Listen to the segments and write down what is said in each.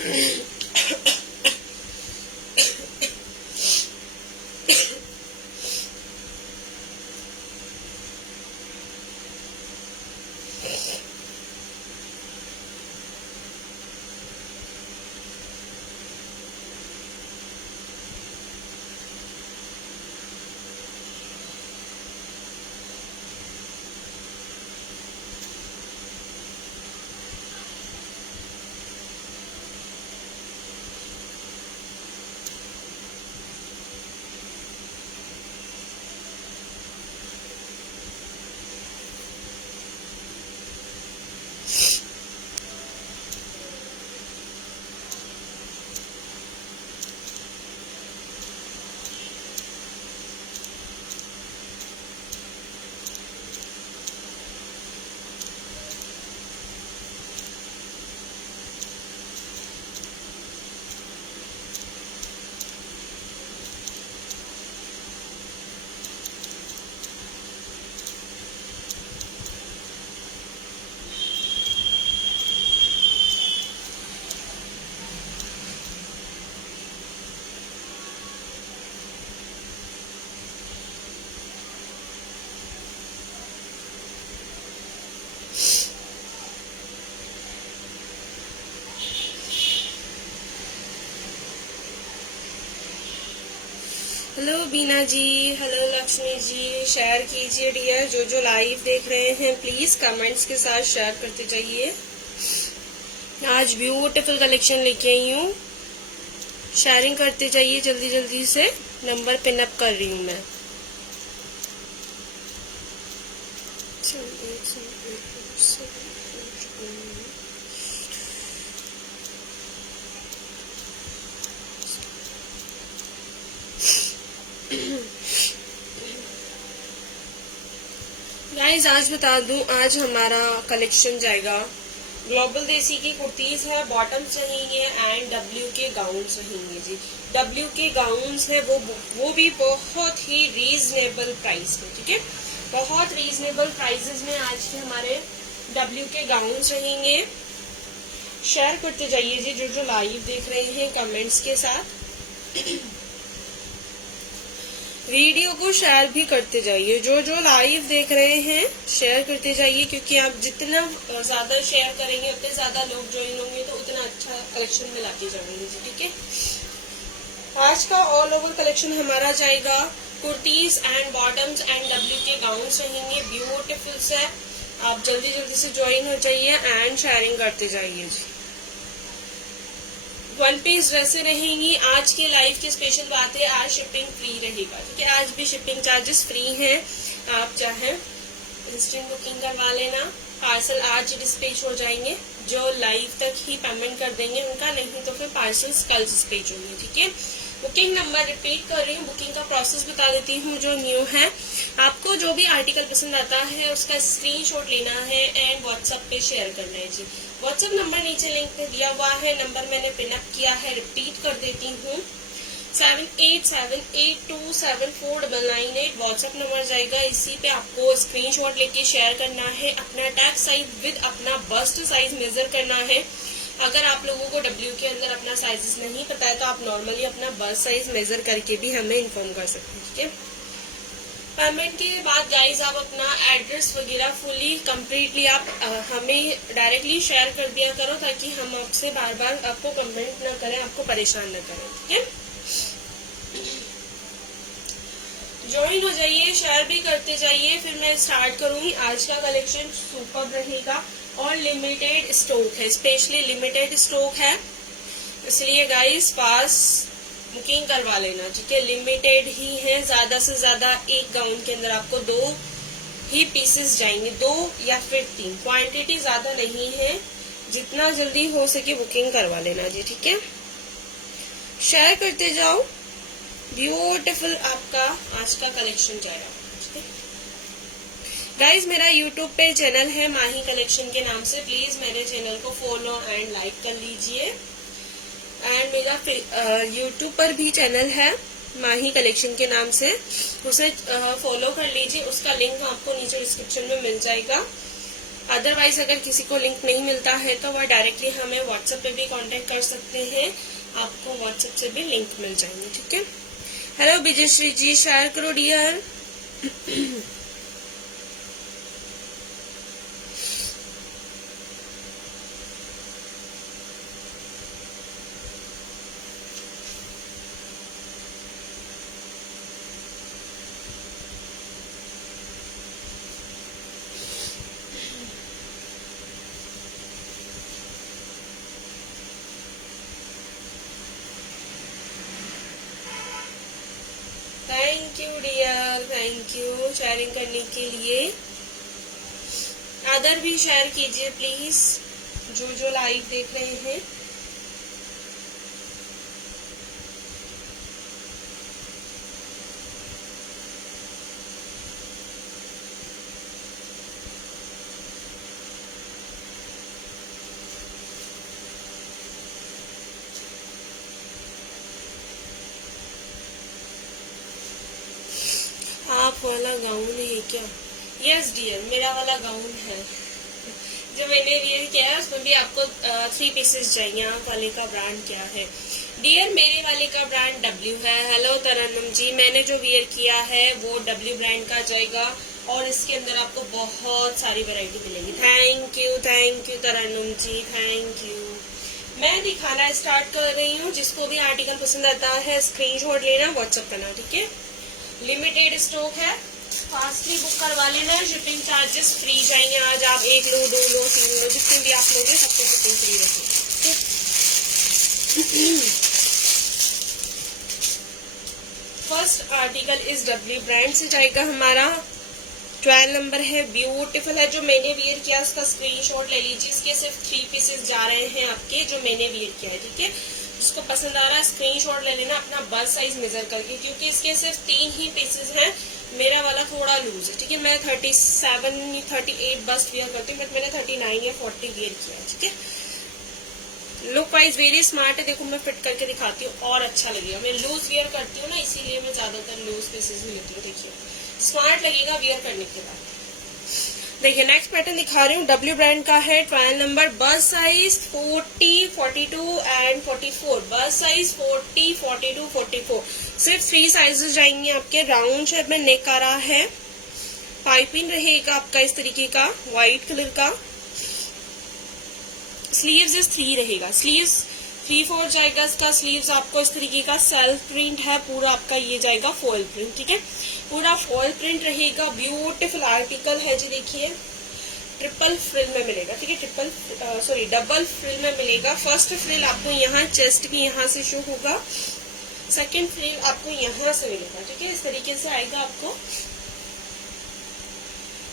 Hello बीना जी, hello Lakshmi ji, share कीजिए dear. जो live देख रहे हैं प्लीज कमेंट्स के साथ शेयर करते जाइए। आज ब्यूटीफुल कलेक्शन लेके आई हूँ, शेयरिंग करते जाइए जल्दी जल्दी से। नंबर पिन अप कर रही हूँ मैं। गाइज आज बता दूं, आज हमारा कलेक्शन जाएगा ग्लोबल देसी की कुर्तीज है, बॉटम चाहिए एंड डब्ल्यू के गाउन चाहिए जी। डब्ल्यू के गाउन्स है वो भी बहुत ही रीजनेबल प्राइस में, ठीक है। बहुत रीजनेबल प्राइसेस में आज के हमारे डब्ल्यू के गाउन चाहिए। शेयर करते जाइए जी जो लाइव देख रहे हैं कमेंट्स के साथ। वीडियो को शेयर भी करते जाइए। जो लाइव देख रहे हैं शेयर करते जाइए, क्योंकि आप जितना ज्यादा शेयर करेंगे उतने ज्यादा लोग ज्वाइन होंगे, तो उतना अच्छा कलेक्शन में लाते जाएंगे जी, ठीक है। आज का ऑल ओवर कलेक्शन हमारा जाएगा kurtis and bottoms and W के गाउन रहेंगे, ब्यूटीफुल से। आप जल्दी जल्दी से ज्वाइन हो जाइए एंड शेयरिंग करते जाइए जी। वन पीस ड्रेसें रहेंगी। आज के लाइव की स्पेशल बात है, आज शिपिंग फ्री रहेगा, ठीक है। आज भी शिपिंग चार्जेस फ्री हैं। आप चाहे इंस्टेंट बुकिंग करवा लेना, पार्सल आज डिस्पैच हो जाएंगे। जो लाइव तक ही पेमेंट कर देंगे उनका, नहीं तो फिर पार्सल्स कल डिस्पैच होंगे, ठीक है। बुकिंग नंबर रिपीट कर रही हूँ, बुकिंग का प्रोसेस बता देती हूँ जो न्यू है। आपको जो भी आर्टिकल पसंद आता है उसका स्क्रीनशॉट लेना है एंड व्हाट्सएप पे शेयर करना है जी। व्हाट्सएप नंबर नीचे लिंक पे दिया हुआ है, नंबर मैंने पिनअप किया है, रिपीट कर देती हूँ 7878274998 व्हाट्सएप नंबर जाएगा। इसी पे आपको स्क्रीनशॉट लेके शेयर करना है, अपना टैग साइज विद अपना बस्ट साइज मेजर करना है। अगर आप लोगों को डब्ल्यू के अंदर अपना साइजेस नहीं पता है तो आप नॉर्मली अपना बस्ट साइज मेजर करके भी हमें इन्फॉर्म कर सकते हैं, ठीक है। पेमेंट के बाद गाइज आप अपना एड्रेस वगैरह फुली कंप्लीटली आप हमें डायरेक्टली शेयर कर दिया करो, ताकि हम आपसे बार बार आपको कमेंट न करें, आपको परेशान न करें, ठीक है। ज्वाइन हो जाइए, शेयर भी करते जाइए। फिर मैं स्टार्ट करूंगी। आज का कलेक्शन सुपर रहेगा और लिमिटेड स्टॉक है, स्पेशली लिमिटेड स्टॉक है, इसलिए गाइज फास्ट बुकिंग करवा लेना, ठीक है। लिमिटेड ही है, ज्यादा से ज्यादा एक गाउन के अंदर आपको 2 ही पीसेस जाएंगे, 2 या फिर 3, क्वांटिटी ज्यादा नहीं है। जितना जल्दी हो सके बुकिंग करवा लेना जी, ठीक है। शेयर करते जाओ, ब्यूटीफुल आपका आज का कलेक्शन जाएगा, ठीक है। गाइज मेरा यूट्यूब पे चैनल है माही कलेक्शन के नाम से, प्लीज मेरे चैनल को फॉलो एंड लाइक कर लीजिए। एंड मेरा यूट्यूब पर भी चैनल है माही कलेक्शन के नाम से, उसे फॉलो कर लीजिए। उसका लिंक आपको नीचे डिस्क्रिप्शन में मिल जाएगा। अदरवाइज अगर किसी को लिंक नहीं मिलता है तो वह डायरेक्टली हमें व्हाट्सएप पे भी कांटेक्ट कर सकते हैं, आपको व्हाट्सएप से भी लिंक मिल जाएंगे, ठीक है। हेलो विजयश्री जी, शेयर करो dear. Thank you dear, thank you sharing करने के लिए। अदर भी शेयर कीजिए प्लीज, जो लाइव देख रहे हैं। आप वाला गाउन है क्या? यस डियर, मेरा वाला गाउन है जो मैंने वेयर किया है, उसमें भी आपको 3 पीसेस चाहिए। आप वाले का ब्रांड क्या है डियर? मेरे वाले का ब्रांड W है। हेलो तरन्नुम जी, मैंने जो वेयर किया है वो W ब्रांड का जाएगा और इसके अंदर आपको बहुत सारी वैरायटी मिलेगी। Thank you Tarannum ji, thank you. मैं दिखाना स्टार्ट कर रही हूँ, जिसको भी आर्टिकल पसंद आता है स्क्रीनशॉट लेना, व्हाट्सएप करना, ठीक है। लिमिटेड स्टॉक है, फास्टली बुक करवा लेना। शिपिंग चार्जेस फ्री जाएंगे। आज आप 1 लो, 2 लो, 3 लो, जितने भी आप लोगे सबको शिपिंग फ्री रहेगी। फर्स्ट आर्टिकल इस W ब्रांड से जाएगा हमारा, 12 नंबर है, ब्यूटीफुल है। जो मैंने वियर किया उसका स्क्रीनशॉट ले लीजिए। इसके सिर्फ 3 पीसेस जा रहे हैं आपके, जो मैंने वियर किया है, ठीक है। जिसको पसंद आ रहा है स्क्रीनशॉट ले लेना अपना बस्ट साइज मेजर करके, क्योंकि इसके सिर्फ 3 ही पीसेस हैं। मेरा वाला थोड़ा लूज है, ठीक है। मैं 37 38 बस्ट वियर करती हूँ, बट मैंने 39 या 40 वियर किया है, ठीक है। लुक वाइज वेरी स्मार्ट है। देखो मैं फिट करके दिखाती हूँ और अच्छा लगेगा। मैं लूज वियर करती हूँ ना, इसीलिए मैं ज्यादातर लूज पीसेस ही लेती हूँ। देखिए स्मार्ट लगेगा वियर करने के बाद। देखिए नेक्स्ट पैटर्न दिखा रही हूँ, W ब्रांड का है, 12 number, bust size 40, 42 and 44। Bust size 40, 42, 44। सिर्फ 3 साइजेस जाएंगे आपके। राउंड शेप में नेक आ रहा है, पाइपिंग रहेगा आपका इस तरीके का व्हाइट कलर का। स्लीव्स इस 3 रहेगा, स्लीव्स 3/4 जाएगा इसका। स्लीव्स आपको इस तरीके का सेल्फ प्रिंट है पूरा आपका, ये जाएगा फॉयल प्रिंट, ठीक है। पूरा फॉयल प्रिंट रहेगा। ब्यूटीफुल आर्टिकल है जी। देखिए ट्रिपल फ्रिल में मिलेगा, ठीक है। डबल फ्रिल में मिलेगा। फर्स्ट फ्रिल आपको यहाँ चेस्ट की यहाँ से शो होगा, सेकंड फ्रिल आपको यहाँ से मिलेगा, ठीक है। इस तरीके से आएगा आपको।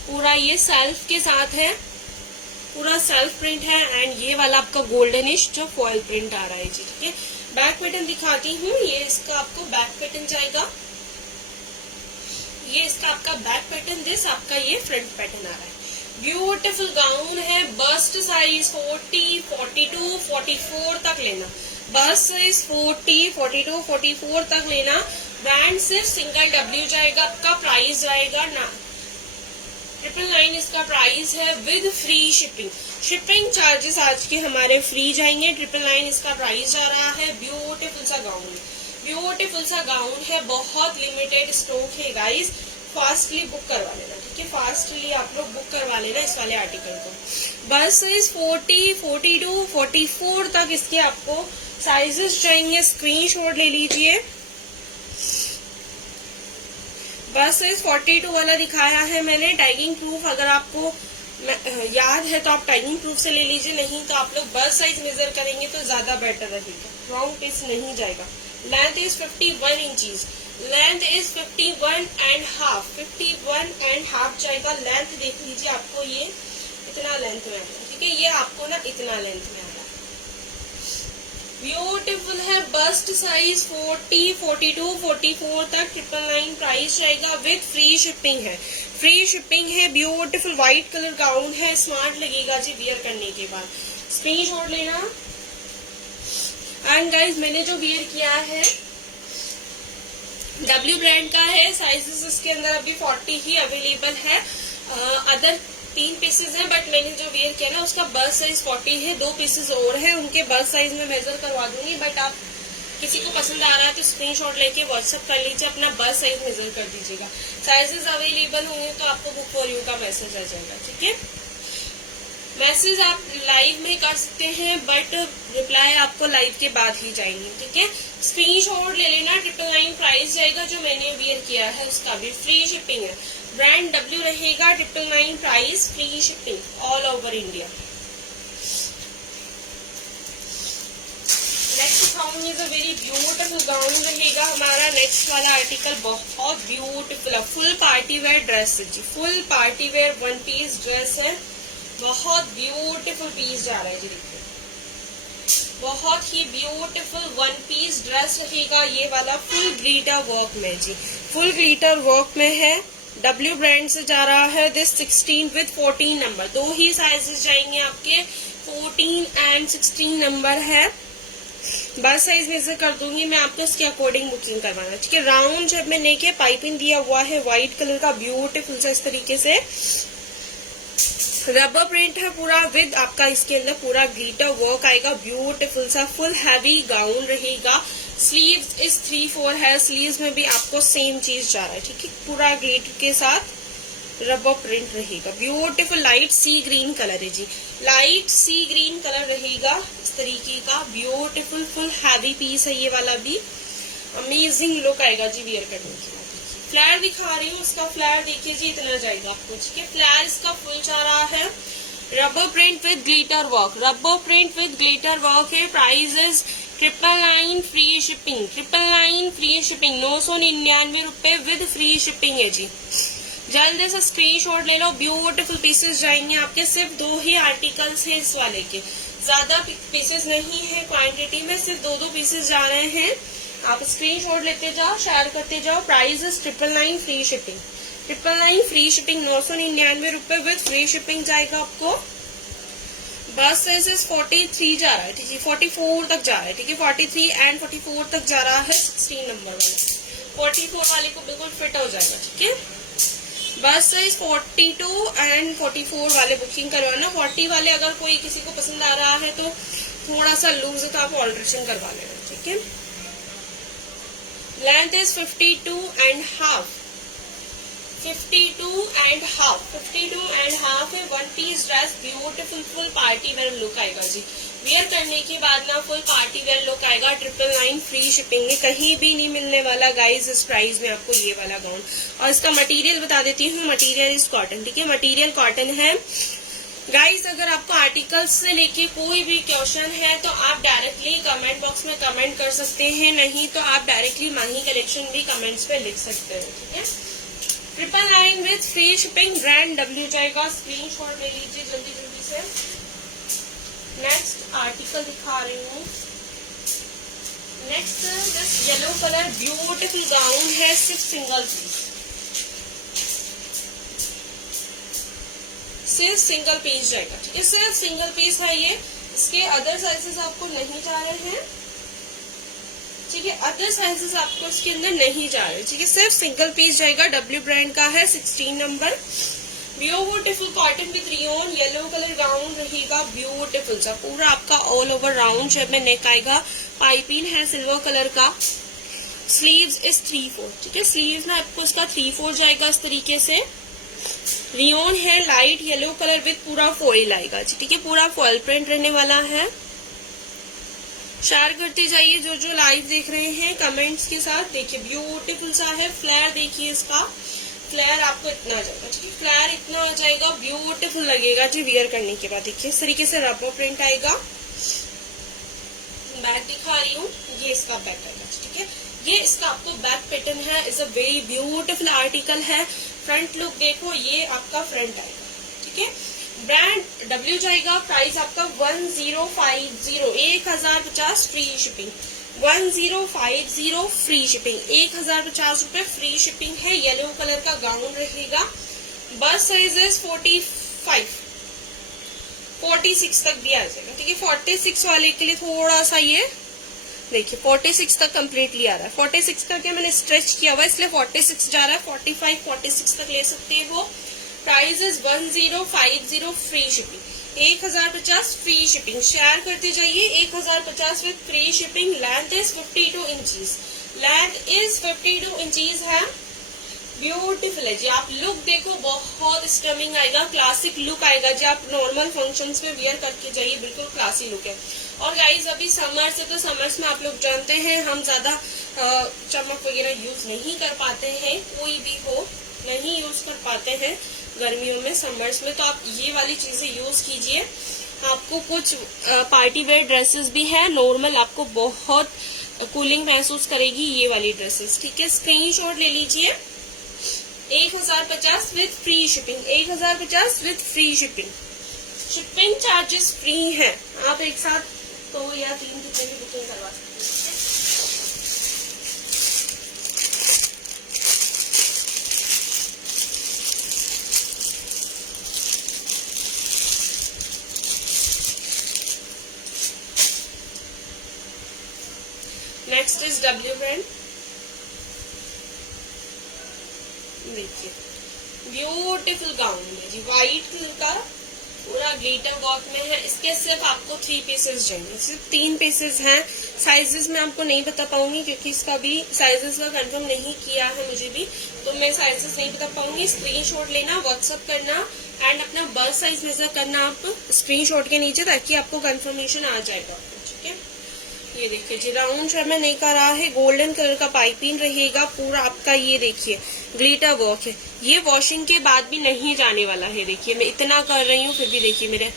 पूरा ये सेल्फ के साथ है, पूरा सेल्फ प्रिंट है। एंड ये वाला आपका गोल्डनिश जो फॉयल प्रिंट आ रहा है जी, ठीक है। बैक पैटर्न दिखाती हूँ। ये इसका आपको बैक पैटर्न जाएगा, ये इसका आपका बैक पैटर्न, दिस आपका ये फ्रंट पैटर्न आ रहा है। ब्यूटीफुल गाउन है। बस्ट साइज 40, 42, 44 तक लेना। बस्ट साइज 40, 42, 44 तक लेना। ब्रांड सिर्फ सिंगल W जाएगा आपका। प्राइस जाएगा ना 999 इसका प्राइस है with free shipping. Shipping charges आज के हमारे फ्री जाएंगे। 999 इसका प्राइस जा रहा है। ब्यूटीफुल सा गाउन है, ब्यूटीफुल सा गाउन है। बहुत लिमिटेड स्टॉक है गाइस, फास्टली बुक करवा लेना, ठीक है। फास्टली आप लोग बुक करवा लेना इस वाले आर्टिकल को। बस साइज 40, 42, 44 तक इसके आपको साइजेस जाएंगे। स्क्रीनशॉट ले लीजिए। बस साइज 42 वाला दिखाया है मैंने। टैगिंग प्रूफ अगर आपको याद है तो आप टैगिंग प्रूफ से ले लीजिए, नहीं तो आप लोग बस साइज मेजर करेंगे तो ज्यादा बेटर रहेगा। रॉन्ग पीस नहीं जाएगा। Length is 51 inches, length is 51.5, 51.5 जाएगा। लेंथ देख लीजिए, आपको ये इतना लेंथ में आएगा, ठीक है। ये आपको ना इतना लेंथ में आएगा। ब्यूटीफुल है। बस्ट साइज 40, 42, 44 तक 999 प्राइस जाएगा विद फ्री शिपिंग है। फ्री शिपिंग है। ब्यूटीफुल व्हाइट कलर गाउन है, स्मार्ट लगेगा जी वियर करने के बाद। स्क्रीनशॉट लेना। एंड गाइज मैंने जो वियर किया है W ब्रांड का है। साइजेस इसके अंदर अभी 40 ही अवेलेबल है अदर 3 पीसेज हैं, बट मैंने जो वेयर किया ना उसका बर्स्ट साइज 40 है, 2 पीसेज और है, उनके बर्स्ट साइज में मेजर करवा दूंगी। बट आप किसी को पसंद आ रहा है तो स्क्रीनशॉट लेके व्हाट्सएप कर लीजिए, अपना बर्स्ट साइज मेजर कर दीजिएगा। साइजेस अवेलेबल होंगे तो आपको बुक फॉर यू का मैसेज आ जाएगा, ठीक है। मैसेज आप लाइव में कर सकते हैं, बट रिप्लाई आपको लाइव के बाद ही जाएंगे, ठीक है। स्क्रीनशॉट ले लेना। 999 प्राइस जाएगा, जो मैंने वेयर किया है उसका भी फ्री शिपिंग है। ब्रांड W रहेगा, 999 price, free shipping all over India. Next दिखाऊंगी is a very beautiful gown रहेगा हमारा। नेक्स्ट वाला आर्टिकल बहुत ब्यूटीफुल है, फुल पार्टी वेयर ड्रेस है जी, full party wear 1 piece dress है, बहुत ब्यूटीफुल पीस जा रहा है जी, देखिए बहुत ही ब्यूटीफुल 1 पीस ड्रेस रहेगा ये वाला, फुल ग्लिटर वर्क में जी, फुल ग्लिटर वर्क में है। W ब्रांड से जा रहा है। This 16 with 14 number, 2 he sizes जाएंगे आपके, 14 एंड 16 नंबर है। बस साइज मेजर कर दूंगी मैं आपको, इसके अकॉर्डिंग बुकिंग करवाना, ठीक है। राउंड जब में नेक है, पाइपिंग दिया हुआ है व्हाइट कलर का, ब्यूटीफुल सा इस तरीके से रबर प्रिंट है पूरा, विद आपका इसके अंदर पूरा ग्लिटर वर्क आएगा, ब्यूटीफुल सा फुल हैवी गाउन रहेगा। स्लीव्स इस 3/4 है, स्लीव्स में भी आपको सेम चीज जा रहा है, ठीक है, पूरा ग्लिटर के साथ रबर प्रिंट रहेगा। ब्यूटीफुल लाइट सी ग्रीन कलर है जी, लाइट सी ग्रीन कलर रहेगा इस तरीके का, ब्यूटीफुल फुल हैवी पीस है ये वाला भी, अमेजिंग लुक आएगा जी वियर करने के बाद। फ्लैर दिखा रही हूँ, उसका फ्लैर देखिए जी, इतना जाएगा आपको, ठीक है। फ्लैर इसका फुल जा रहा है, rubber print with glitter work, rubber print with glitter work है। Price is 999 free shipping, 999 free shipping, 999 रुपए विद फ्री शिपिंग है जी। जल्दी से स्क्रीनशॉट ले लो, ब्यूटीफुल पीसेस जाएंगे आपके। सिर्फ 2 ही आर्टिकल्स हैं इस वाले के, ज्यादा पीसेस नहीं है क्वांटिटी में, सिर्फ 2 पीसेस जा रहे हैं। आप स्क्रीनशॉट लेते जाओ, शेयर करते जाओ। Price is 999 free shipping, 999 free shipping, 999 रुपए विद फ्री शिपिंग जाएगा आपको। बस साइज 43 जा रहा है, ठीक है, 44 तक जा रहा है, ठीक है, 43 एंड 44 तक जा रहा है। 16 नंबर वाला 44 वाले को बिल्कुल फिट हो जाएगा, ठीक है। बस साइज 42 एंड 44 वाले बुकिंग करवाना। 40 वाले अगर कोई किसी को पसंद आ रहा है तो थोड़ा सा लूज है तो आप ऑल्ट्रेशन करवा लेना, ठीक है। लेंथ इज 52.5, 52.5 है। 1 piece dress, beautiful full party wear look आएगा जी, वेयर करने के बाद ना फुल पार्टी वेयर लुक आएगा। 999 फ्री शिपिंग में, कहीं भी नहीं मिलने वाला गाइस इस प्राइस में आपको ये वाला गाउन। और इसका मटेरियल बता देती हूँ, मटेरियल इज कॉटन, ठीक है, मटेरियल कॉटन है गाइस। अगर आपको आर्टिकल्स से लेके कोई भी क्वेश्चन है तो आप डायरेक्टली कमेंट बॉक्स में कमेंट कर सकते हैं, नहीं तो आप डायरेक्टली माही कलेक्शन भी कमेंट्स पे लिख सकते हैं, ठीक है। 999 with free shipping, brand W जाएगा। स्क्रीनशॉट ले लीजिए जल्दी जल्दी से। नेक्स्ट आर्टिकल दिखा रही हूँ। Next this yellow colour beautiful gown है, सिर्फ सिंगल पीस, सिर्फ सिंगल पीस जाएगा, ठीक है, सिर्फ सिंगल पीस है ये। इसके अदर साइजेस आपको नहीं जा रहे हैं, ठीक है, अदर साइजेस आपको इसके अंदर नहीं जा रहे, ठीक है, सिर्फ सिंगल पीस जाएगा। W ब्रांड का है, 16 number, beautiful cotton with rayon, yellow colour gown रहेगा, ब्यूटीफुल सा पूरा आपका ऑल ओवर राउंड शेप में नेक आएगा। पाइपिंग है सिल्वर कलर का। स्लीव्स इस 3/4, ठीक है, स्लीव्स में आपको इसका 3/4 जाएगा इस तरीके से। रियोन है, लाइट येलो कलर विद पूरा फॉइल आएगा, ठीक है, पूरा फॉइल प्रिंट रहने वाला है। शेयर करते जाइए जो जो लाइव देख रहे हैं कमेंट्स के साथ। देखिए ब्यूटीफुल सा है, फ्लेयर देखिए इसका, फ्लेयर आपको इतना आ जाएगा, ठीक है, फ्लेयर इतना आ जाएगा, ब्यूटीफुल लगेगा जी वियर करने के बाद। देखिए इस तरीके से रबर प्रिंट आएगा। बैक दिखा रही हूँ, ये इसका बैक आएगा, ठीक है, ये इसका आपको बैक पैटर्न है। Is a very beautiful article है। फ्रंट लुक देखो, ये आपका फ्रंट आएगा, ठीक है। ब्रांड W जाएगा। प्राइस आपका 1050, 1050 फ्री शिपिंग, 1050 फ्री शिपिंग, 1050 रुपए फ्री शिपिंग है। येलो कलर का गाउन रहेगा। बस साइज 46 तक भी आ जाएगा, ठीक है। 46 वाले के लिए थोड़ा सा ये देखिए 46 तक कम्प्लीटली आ रहा है। 46 करके मैंने स्ट्रेच किया हुआ है इसलिए 46 जा रहा है। 45, 46 तक ले सकते हो। Price is 1050 free shipping, 1050 free shipping. Share करते जाइए 1050 with free shipping. Length is 52 inches, length is 52 inches है। ब्यूटीफुल है जी। आप लुक देखो, बहुत स्टमिंग आएगा, क्लासिक लुक आएगा जी। आप नॉर्मल फंक्शंस में वियर करके जाइए, बिल्कुल क्लासी लुक है। और गाइज अभी समर्स है, तो समर्स में आप लोग जानते हैं हम ज्यादा चमक वगैरह यूज नहीं कर पाते हैं, कोई भी हो नहीं यूज कर पाते हैं गर्मियों में, समर्स में। तो आप ये वाली चीजें यूज कीजिए। आपको कुछ पार्टी वेयर ड्रेसेस भी है नॉर्मल, आपको बहुत कूलिंग महसूस करेगी ये वाली ड्रेसेस, ठीक है। स्क्रीनशॉट ले लीजिए। 1050 with free shipping, 1050 with free shipping. Shipping charges free हैं। आप एक साथ 2 या 3 कितने भी बुकिंग करवा सकते हैं। Next is W brand. देखिए ब्यूटीफुल गाउन है जी, व्हाइट कलर का पूरा ग्लिटर वर्क में है। इसके सिर्फ आपको 3 पीसेस जाएंगे, सिर्फ 3 पीसेस हैं। साइजेस मैं आपको नहीं बता पाऊंगी क्योंकि इसका भी साइजेस का कंफर्म नहीं किया है मुझे भी, तो मैं साइजेस नहीं बता पाऊंगी। स्क्रीनशॉट लेना, व्हाट्सअप करना एंड अपना बर्थ साइज मेजर करना आप स्क्रीनशॉट के नीचे, ताकि आपको कंफर्मेशन आ जाएगा, ठीक है। ये देखिए जी, राउंड शेप में नहीं करा है, गोल्डन कलर का पाइपिंग रहेगा पूरा आपका। ये देखिए ग्लिटर वर्क है, ये वॉशिंग के बाद भी नहीं जाने वाला है। देखिए मैं इतना कर रही हूँ फिर भी देखिए मेरे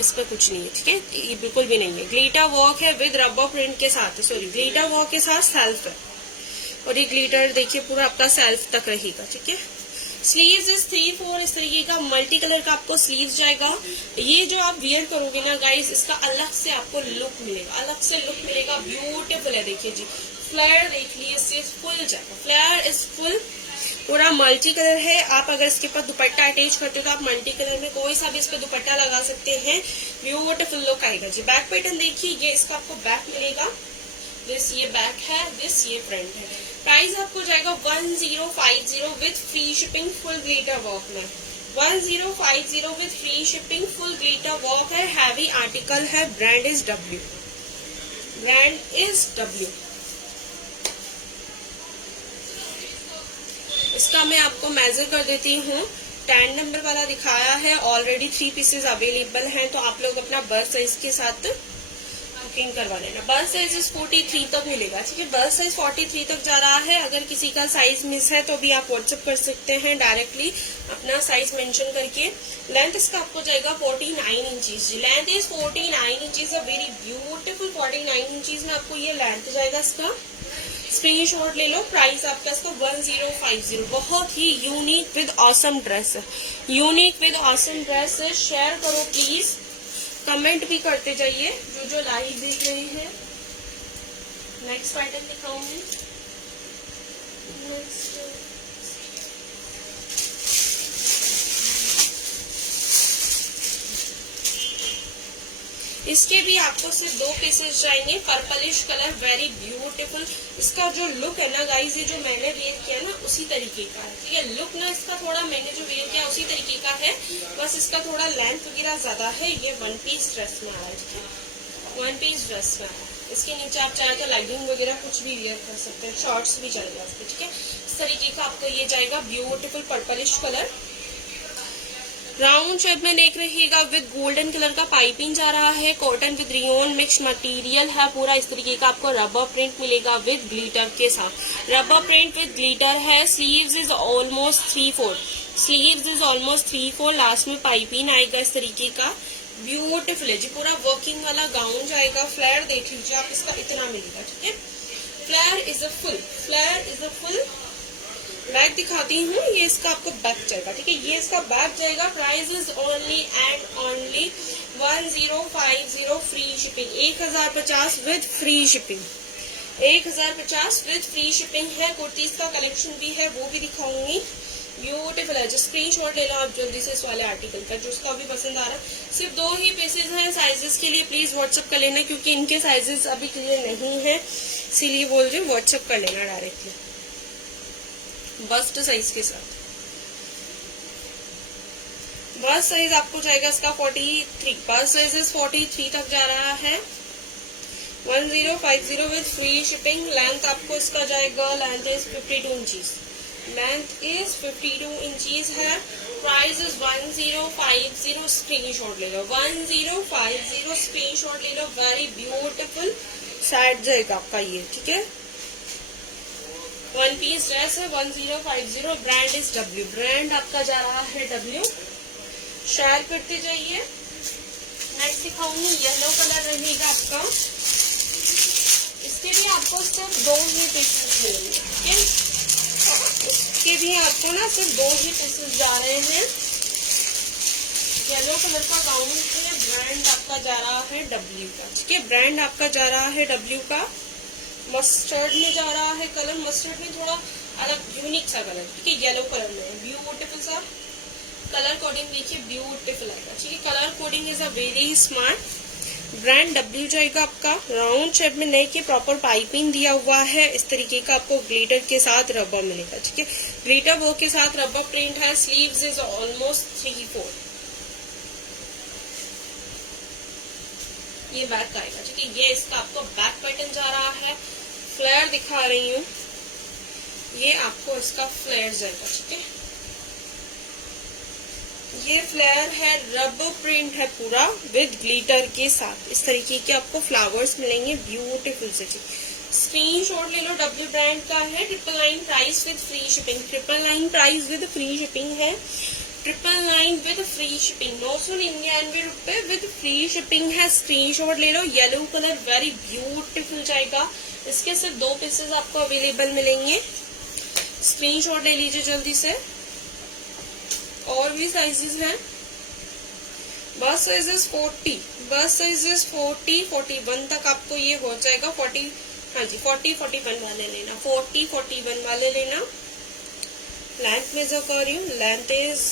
इस पर कुछ नहीं है, ठीक है, ये बिल्कुल भी नहीं है। ग्लिटर वर्क है विद रबर प्रिंट के साथ, सॉरी ग्लिटर वर्क के साथ सेल्फ है, और ये ग्लिटर देखिए पूरा आपका सेल्फ तक रहेगा, ठीक है। स्लीव्स इज 3/4 इस तरीके का मल्टी कलर का आपको स्लीव्स जाएगा। ये जो आप वियर करोगे ना गाइस, इसका अलग से आपको लुक मिलेगा, अलग से लुक मिलेगा। ब्यूटीफुल है, देखिए जी फ्लेयर देख लीजिए, इससे फुल जाएगा, फ्लेयर इज फुल, पूरा मल्टी कलर है। आप अगर इसके ऊपर दुपट्टा अटैच करते हो तो आप मल्टी कलर में कोई सा भी इस पे दुपट्टा लगा सकते हैं, ब्यूटीफुल लुक आएगा जी। बैक पैटर्न देखिए, ये इसका आपको बैक मिलेगा, दिस ये बैक है, दिस ये फ्रंट है। प्राइस आपको जाएगा 1050 with free shipping, full glitter work में। 1050 with free shipping, full glitter work है, हैवी आर्टिकल है, brand is W, brand is W. इसका मैं आपको मेजर कर देती हूँ। 10 नंबर वाला दिखाया है, ऑलरेडी 3 पीसेस अवेलेबल हैं, तो आप लोग अपना बर्थ साइज के साथ बुकिंग करवा लेना। बर्थ साइज 43 तक मिलेगा, ठीक है। बर्थ साइज 43 तक जा रहा है। अगर किसी का साइज मिस है तो भी आप व्हाट्सएप कर सकते हैं डायरेक्टली अपना साइज मेंशन करके। लेंथ इसका आपको जाएगा 49 inches, length is 49 inches, a very beautiful 49 inches में आपको ये लेंथ जाएगा इसका। स्क्रीनशॉट ले लो। प्राइस आपका इसका 1050, बहुत ही यूनिक विद ऑसम ड्रेस है, यूनिक विद ऑसम ड्रेस है। शेयर करो प्लीज, कमेंट भी करते जाइए जो लाइव देख रहे हैं। नेक्स्ट पैटर्न दिखाऊंगी। इसके भी आपको सिर्फ 2 पीसेस जाएंगे, पर्पलिश कलर, वेरी ब्यूटीफुल। इसका जो लुक है ना गाइस, ये जो मैंने वेयर किया ना उसी तरीके का है, ठीक है। लुक ना इसका थोड़ा मैंने जो वेयर किया उसी तरीके का है, बस इसका थोड़ा लेंथ वगैरह ज्यादा है। ये 1 पीस ड्रेस में आ रहा है, ठीक है, 1 पीस ड्रेस में आ रहा है। इसके नीचे आप चाहे तो लेगिंग वगैरह कुछ भी वेयर कर सकते हैं, शॉर्ट्स भी चलेगा इसके, ठीक है। इस तरीके का आपको ये जाएगा, beautiful purplish colour, round shape में नेक रहेगा विद गोल्डन कलर का पाइपिंग जा रहा है। Cotton with rayon mix material है पूरा। इस तरीके का आपको रबर प्रिंट मिलेगा विद ग्लिटर के साथ, रबर प्रिंट विद ग्लिटर है। Sleeves is almost 3/4, sleeves is almost 3/4, last में पाइपिंग आएगा इस तरीके का। ब्यूटीफुल है जी, पूरा वर्किंग वाला गाउन जाएगा। फ्लेयर देख लीजिए आप, इसका इतना मिलेगा, ठीक है। Flare is a full, flare is a full. Back दिखाती हूँ, ये इसका आपको बैक जाएगा, ठीक है, ये इसका बैक जाएगा। Price is only and only 1050 free shipping, 1050 with free shipping, 1050 with free shipping है। कुर्तीज का कलेक्शन भी है, वो भी दिखाऊंगी। ब्यूटीफुल है, जो स्क्रीनशॉट ले लो आप जल्दी से इस वाले आर्टिकल का, जो उसका भी पसंद आ रहा है। सिर्फ 2 ही पीसेज हैं, साइजेस के लिए प्लीज व्हाट्सएप कर लेना, क्योंकि इनके साइजेस अभी क्लियर नहीं है, इसीलिए बोल रही हूँ व्हाट्सएप कर लेना डायरेक्टली बस्ट साइज के साथ। बस साइज आपको जाएगा इसका 43, बस साइज 43 तक जा रहा है। 1050 विद फ्री शिपिंग। लेंथ आपको इसका जाएगा, length is 52 inches, length is 52 inches है। Price is 1050। स्क्रीनशॉट ले लो, 1050 स्क्रीनशॉट ले लो। वेरी ब्यूटीफुल सेट जाएगा आपका ये, ठीक है। वन पीस ड्रेस है, 1050। ब्रांड इज डब्ल्यू, ब्रांड आपका जा रहा है डब्ल्यू। शेयर करते जाइए। नेक्स्ट दिखाऊंगी, येलो कलर रहेगा आपका। इसके भी आपको सिर्फ 2 ही पीसेस मिलेंगे, ठीक है। इसके भी आपको ना सिर्फ 2 ही पीसेस जा रहे हैं। येलो कलर का गाउन है, ब्रांड आपका जा रहा है डब्ल्यू का, ठीक है। ब्रांड आपका जा रहा है डब्ल्यू का। मस्टर्ड में जा रहा है कलर, मस्टर्ड में थोड़ा अलग यूनिक सा कलर, ठीक है। येलो कलर में ब्यूटीफुल सा कलर कोडिंग देखिए, ब्यूटीफुल आएगा, ठीक है। Colour coding is a very smart. Brand W जाएगा आपका। राउंड शेप में नहीं के प्रॉपर पाइपिंग दिया हुआ है। इस तरीके का आपको ग्लिटर के साथ रबर मिलेगा, ठीक है। ग्लिटर वर्क के साथ रबर प्रिंट है। Sleeves is almost 3/4। ये बैक आएगा, ठीक है। ये इसका आपको बैक पैटर्न जा रहा है। फ्लेयर दिखा रही हूँ, ये आपको इसका फ्लेयर जाएगा, ठीक है। ये फ्लेयर है, रबर प्रिंट है पूरा विद ग्लिटर के साथ। इस तरीके के आपको फ्लावर्स मिलेंगे, ब्यूटीफुल से। स्क्रीनशॉट ले लो, डब्ल्यू ब्रांड का है। 999 price with free shipping. 999 price with free shipping है। 999 विद फ्री शिपिंग। 999 रुपए विद फ्री शिपिंग है। स्क्रीनशॉट ले लो। येलो कलर वेरी ब्यूटीफुल जाएगा। इसके सिर्फ 2 पीसेस आपको अवेलेबल मिलेंगे। स्क्रीनशॉट ले लीजिए जल्दी से। और भी साइजेस हैं। बस साइजेस 40, बस साइजेस 40, 41 तक आपको ये हो जाएगा। 40, हाँ जी 40, 41 वाले लेना, 40, 41 वाले लेना। लेंथ मेजर कर रही हूँ, length is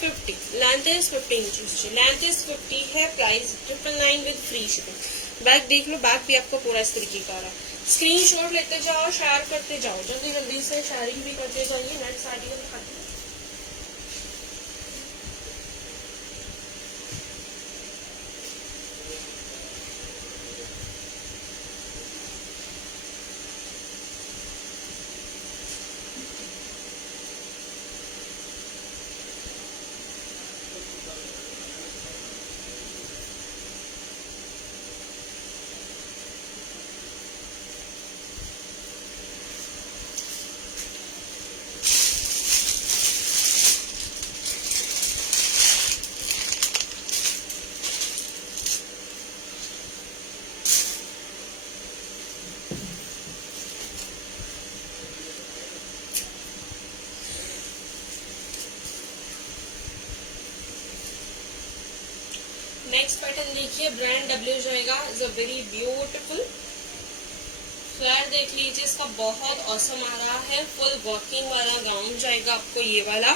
50, length is 50 inches, length is 50 है। Price 999 with free shipping. Back देख लो, बैक भी आपको पूरा इस तरीके का आ रहा है। स्क्रीनशॉट लेते जाओ, शेयर करते जाओ, जल्दी जल्दी से शेयरिंग भी करते जाइए। नेक्स्ट आर्टिकल दिखाते हैं। नेक्स्ट पैटर्न देखिए, ब्रांड डब्ल्यू जाएगा। Is a very beautiful flare देख लीजिए, इसका बहुत ऑसम आ रहा है। फुल वर्किंग वाला गाउन जाएगा आपको। ये वाला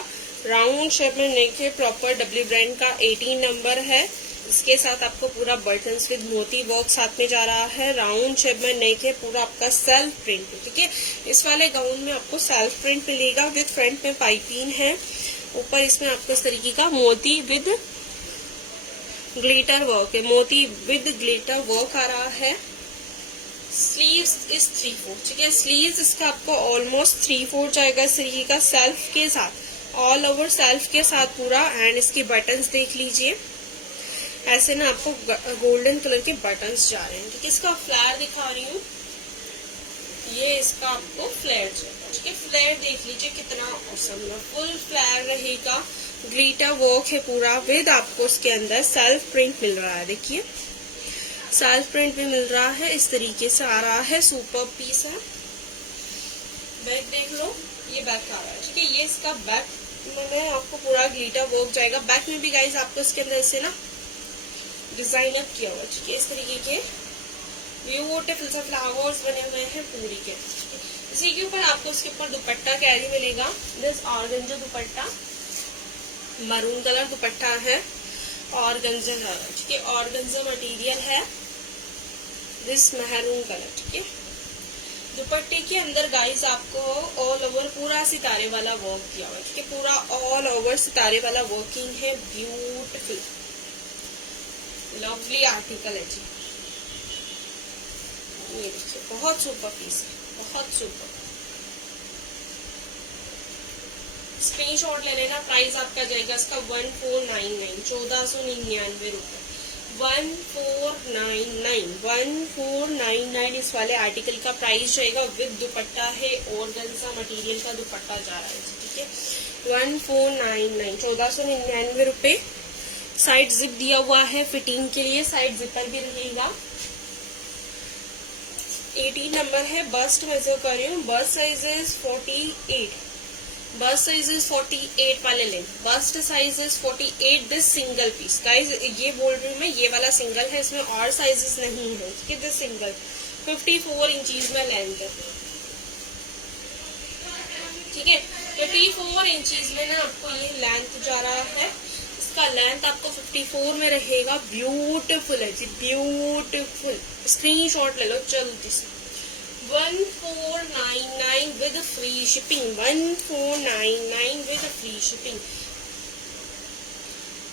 राउंड शेप में देखिए, प्रॉपर डब्ल्यू ब्रांड का 18 नंबर है। इसके साथ आपको पूरा बटन्स विद मोती वर्क साथ में जा रहा है। राउंड शेप में देखिए, पूरा आपका सेल्फ प्रिंट, ठीक है। इस वाले गाउन में आपको सेल्फ प्रिंट मिलेगा विद फ्रंट में पाइपिंग है। ऊपर इसमें आपको इस तरीके का मोती विद ग्लिटर वर्क है, मोती विद ग्लिटर वर्क आ रहा है। स्लीव्स इज 3/4, ठीक है। स्लीव्स इसका आपको ऑलमोस्ट 3/4 जाएगा इस तरीके का, सेल्फ के साथ, ऑल ओवर सेल्फ के साथ पूरा। एंड इसके बटन्स देख लीजिए, ऐसे ना आपको गोल्डन कलर के बटन्स जा रहे हैं, ठीक है। इसका फ्लेयर दिखा रही हूँ, ये इसका आपको फ्लेयर जाएगा, ठीक है। फ्लेयर देख लीजिए कितना ऑसम है, फुल फ्लेयर रहेगा। ग्लिटर वर्क है पूरा विद आपको इसके अंदर सेल्फ प्रिंट मिल रहा है। देखिए सेल्फ प्रिंट भी मिल रहा है, इस तरीके से आ रहा है। सुपर पीस है। बैक देख लो, ये बैक आ रहा है, ठीक है। ये इसका बैक में आपको पूरा ग्लिटर वर्क जाएगा। बैक में भी गाइस आपको इसके अंदर इससे ना डिजाइन अप किया हुआ, ठीक है। इस तरीके के ब्यूटीफुल सा फ्लावर्स बने हुए हैं पूरी के। इसी के ऊपर आपको उसके ऊपर दुपट्टा कैरी मिलेगा। This organza dupatta, maroon colour दुपट्टा है। ऑर्गेन्जा है, ठीक है। ऑर्गेन्जा मटेरियल है। दिस महरून कलर, ठीक है। दुपट्टे के अंदर गाइस आपको ऑल ओवर पूरा सितारे वाला वर्क किया हुआ है, ठीक है, पूरा ऑल ओवर सितारे वाला वर्किंग है, ब्यूटीफुल लवली आर्टिकल है जी। ये देखिए बहुत सुपर पीस है, बहुत सुपर। स्क्रीनशॉट ले लेना। प्राइस आपका जाएगा इसका 1499, 1499 रुपए, 1499 इस वाले आर्टिकल का प्राइस जाएगा। विद दुपट्टा है, ऑर्गेन्जा मटेरियल का दुपट्टा जा रहा है, ठीक है। 1499, 1499 रुपए। साइड जिप दिया हुआ है फिटिंग के लिए, साइड जिपर भी रहेगा। 18 नंबर है, बस्ट मेजर कर रही हूँ, bust size is 48, bust size is 48 वाले length, bust size is 48 this single piece. Guys ये बोल रही हूँ मैं, ये वाला सिंगल है, इसमें और साइजेस नहीं है, ठीक है। दिस सिंगल 54 इंचीज में लेंथ है, ठीक है। 54 इंचीज में ना आपको ये लेंथ जा रहा है, इसका लेंथ आपको 54 में रहेगा। ब्यूटीफुल है जी, ब्यूटीफुल। स्क्रीनशॉट ले लो जल्दी से। 1499 with free shipping, 1499 with free shipping.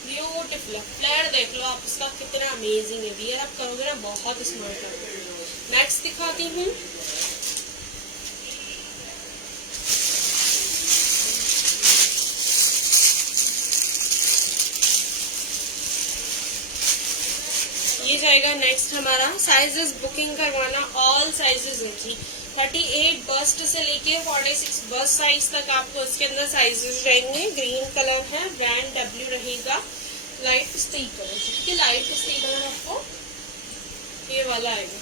Beautiful. Flare देख लो आप इसका कितना अमेजिंग है, वियर आप करोगे ना बहुत स्मार्ट है। नेक्स्ट दिखाती हूँ। ये जाएगा नेक्स्ट हमारा। साइजेस बुकिंग करवाना, ऑल साइजेस होगी, 38 बस्ट से लेके 46 बस्ट साइज तक आपको इसके अंदर साइजेस रहेंगे। ग्रीन कलर है, ब्रांड डब्ल्यू रहेगा, लाइट स्टील कलर, ठीक है। लाइट स्टील कलर आपको ये वाला आएगा,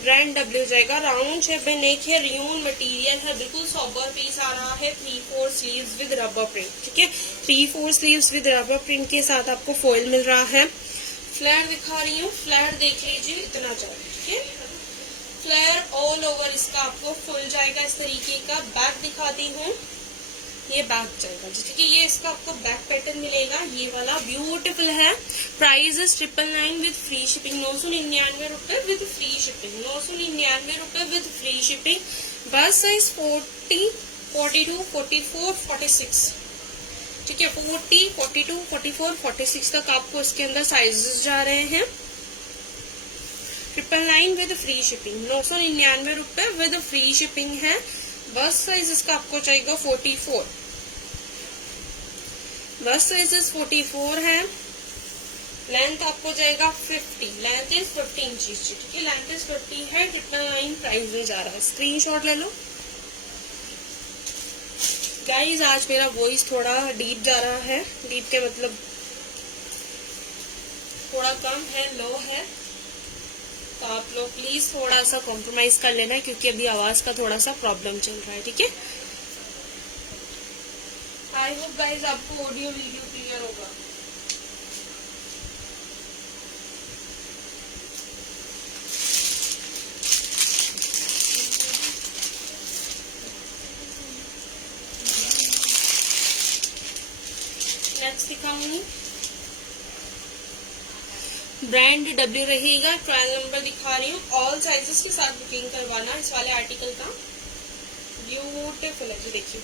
ब्रांड डब्ल्यू जाएगा। राउंड शेप में नेक है, रियून मटेरियल है, बिल्कुल सोबर पीस आ रहा है। 3/4 स्लीव्स विद रबर प्रिंट, ठीक है। 3/4 स्लीव्स विद रबर प्रिंट के साथ आपको फॉइल मिल रहा है। फ्लेयर दिखा रही हूँ, फ्लेयर देख लीजिए, इतना चाहिए, ठीक है। फ्लेयर ऑल ओवर इसका आपको फुल जाएगा इस तरीके का। बैक दिखाती हूँ, ये बैक जाएगा जी, ठीक है। ये इसका आपको बैक पैटर्न मिलेगा, ये वाला ब्यूटीफुल है। Price is 999 with free shipping, 999 रुपए विद फ्री शिपिंग, 999 रुपए विद फ्री शिपिंग। बस साइज 40, 42, 44, 46, ठीक है। 40, 42, 44, 46 तक आपको इसके अंदर साइजेस जा रहे हैं। 999 विद फ्री शिपिंग, 999 रुपए विद फ्री शिपिंग है। बस साइज इसका आपको चाहिए 44, बस साइज 44 है। लेंथ आपको जाएगा 50, लेंथ इज 50 इंचीज, ठीक है। लेंथ इज 50 है, 999 प्राइस में जा रहा है। स्क्रीनशॉट ले लो। गाइज आज मेरा वॉइस थोड़ा डीप जा रहा है, डीप के मतलब थोड़ा कम है, लो है, तो आप लोग प्लीज थोड़ा सा कॉम्प्रोमाइज कर लेना, क्योंकि अभी आवाज का थोड़ा सा प्रॉब्लम चल रहा है, ठीक है। आई होप गाइज आपको ऑडियो वीडियो क्लियर होगा। नेक्स्ट दिखाऊंगी, ब्रांड डब्ल्यू रहेगा। 12 नंबर दिखा रही हूँ, ऑल साइजेस के साथ बुकिंग करवाना इस वाले आर्टिकल का। ब्यूटीफुल है जी, देखिए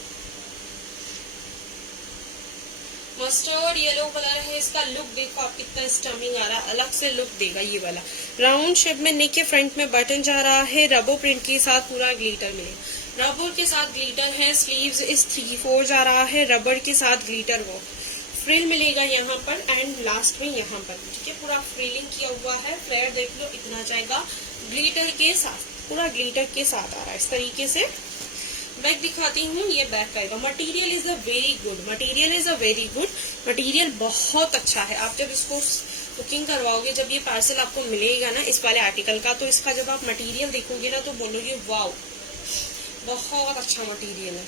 मस्टर्ड येलो कलर है, इसका लुक देखो आप कितना स्टमिंग आ रहा है, अलग से लुक देगा ये वाला। राउंड शेप में नेक के फ्रंट में बटन जा रहा है, रबर प्रिंट के साथ पूरा ग्लिटर मिलेगा, रबर के साथ ग्लिटर है। स्लीव्स इस 3/4 जा रहा है, रबर के साथ ग्लिटर वर्क। फ्रिल मिलेगा यहाँ पर एंड लास्ट में यहाँ पर, ठीक है। पूरा फ्रिलिंग किया हुआ है। फ्लेयर देख लो, इतना जाएगा ग्लिटर के साथ, पूरा ग्लिटर के साथ आ रहा है इस तरीके से। बैक दिखाती हूँ, ये बैक आएगा। Material is a very good, material is a very good, material बहुत अच्छा है। आप जब इसको बुकिंग करवाओगे, जब ये पार्सल आपको मिलेगा ना इस वाले आर्टिकल का, तो इसका जब आप मटेरियल देखोगे ना तो बोलोगे वाओ, बहुत अच्छा मटेरियल है।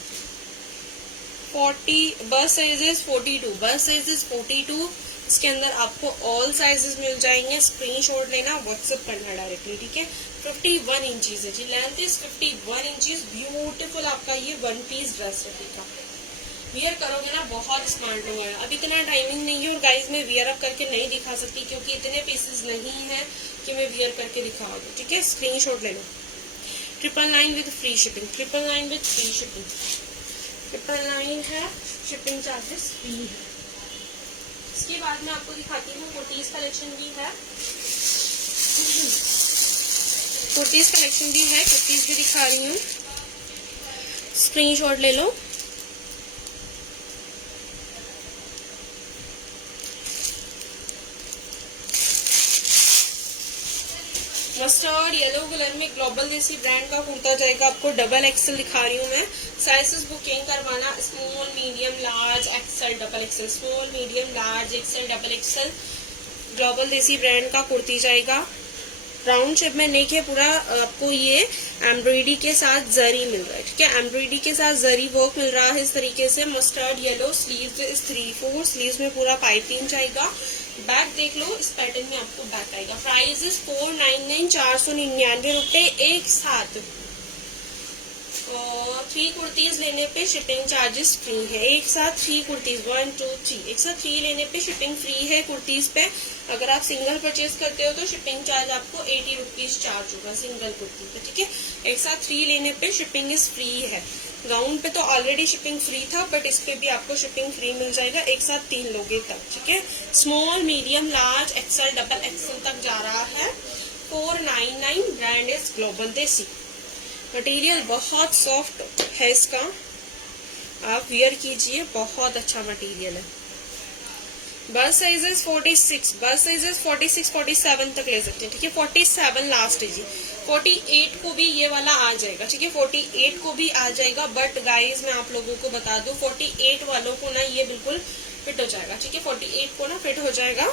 40 बस साइजेस 42, बस साइजेस 42। इसके अंदर आपको ऑल साइजेस मिल जाएंगे। स्क्रीनशॉट लेना, व्हाट्सएप करना डायरेक्टली, ठीक है। 51 इंचीज है जी, लेंथ इज 51 इंचीज। ब्यूटीफुल आपका ये वन पीस ड्रेस रहेगा, वियर करोगे ना बहुत स्मार्ट होगा। अब इतना टाइमिंग नहीं है और गाइज मैं वियर अप करके नहीं दिखा सकती, क्योंकि इतने पीसेस नहीं है कि मैं वियर करके दिखाऊंगी, ठीक है। स्क्रीनशॉट ले लो। 999 with free shipping, 999 with free shipping, 999 है, शिपिंग चार्जेस फ्री है। इसके बाद मैं आपको दिखाती हूँ कुर्तीज कलेक्शन भी है, कुर्तीज कलेक्शन भी है, कुर्तीज भी दिखा रही हूँ, स्क्रीनशॉट ले लो। मस्टर्ड येलो कलर में ग्लोबल देसी ब्रांड का कुर्ता जाएगा आपको, डबल एक्सेल दिखा रही हूँ मैं। साइजेस बुकिंग करवाना small, medium, large, XL, double XL, small, medium, large, XL, double XL. Global Desi brand का कुर्ती जाएगा, राउंड शेप में नेक है पूरा। आपको ये एम्ब्रॉयडरी के साथ जरी मिल रहा है, ठीक है, एम्ब्रॉयडरी के साथ जरी वर्क मिल रहा है इस तरीके से। मस्टर्ड येलो, स्लीव्स इस 3/4, स्लीव्स में पूरा पाइपिंग जाएगा। बैक देख लो, इस पैटर्न में आपको बैक आएगा। प्राइस इज 499, 499 रुपए एक साथ। और 3 कुर्तीज लेने पे शिपिंग चार्जेस फ्री है, एक साथ 3 कुर्तीज, 1 2 3, एक साथ 3 लेने पे शिपिंग फ्री है कुर्तीज पे। अगर आप सिंगल परचेज करते हो तो शिपिंग चार्ज आपको 80 रुपीज चार्ज होगा सिंगल कुर्ती पे, ठीक है। एक साथ 3 लेने पे शिपिंग इज फ्री है। गाउन पे तो ऑलरेडी शिपिंग फ्री था, बट इस पे भी आपको शिपिंग फ्री मिल जाएगा एक साथ 3 लोगे तक, ठीक है। Small, medium, large, XL, double XL तक जा रहा है। 499, brand is global Desi. Material बहुत सॉफ्ट है इसका, आप वियर कीजिए, बहुत अच्छा मटेरियल है। बस साइजेस 46, बस साइजेस 46, 47 तक ले सकते हैं, ठीक है। 47 लास्ट है जी, 48 को भी ये वाला आ जाएगा, ठीक है, 48 को भी आ जाएगा। बट गाइज मैं आप लोगों को बता दूं, 48 वालों को ना ये बिल्कुल फिट हो जाएगा, ठीक है, 48 को ना फिट हो जाएगा।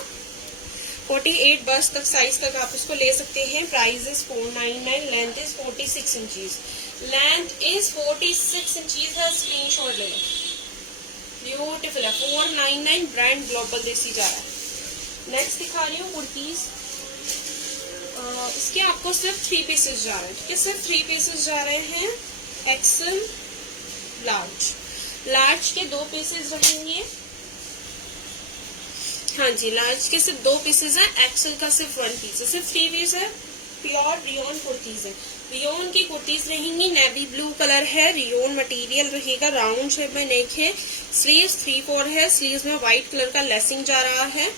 48 बस तक साइज तक आप इसको ले सकते हैं। Price is 499, length is 46 inches, length is 46 inches है। स्क्रीनशॉट ले लो, ब्यूटीफुल है। 499, ब्रांड ग्लोबल देसी जा रहा है। नेक्स्ट दिखा रही हूँ कुर्तीज, इसके आपको सिर्फ 3 पीसेस जा रहे हैं, ठीक है, सिर्फ 3 पीसेस जा रहे हैं। एक्सेल, लार्ज, लार्ज के 2 पीसेस रहेंगे, हाँ जी, लार्ज के सिर्फ 2 पीसेस है, एक्सेल का सिर्फ 1 पीस है, सिर्फ 3 पीस है। प्योर रियोन कुर्तीज है, रियोन की कुर्तीज रहेंगी, नेवी ब्लू कलर है, रियोन मटेरियल रहेगा, राउंड शेप में नेक है, स्लीव्स 3/4 है, स्लीव्स में व्हाइट कलर का लेसिंग जा रहा है।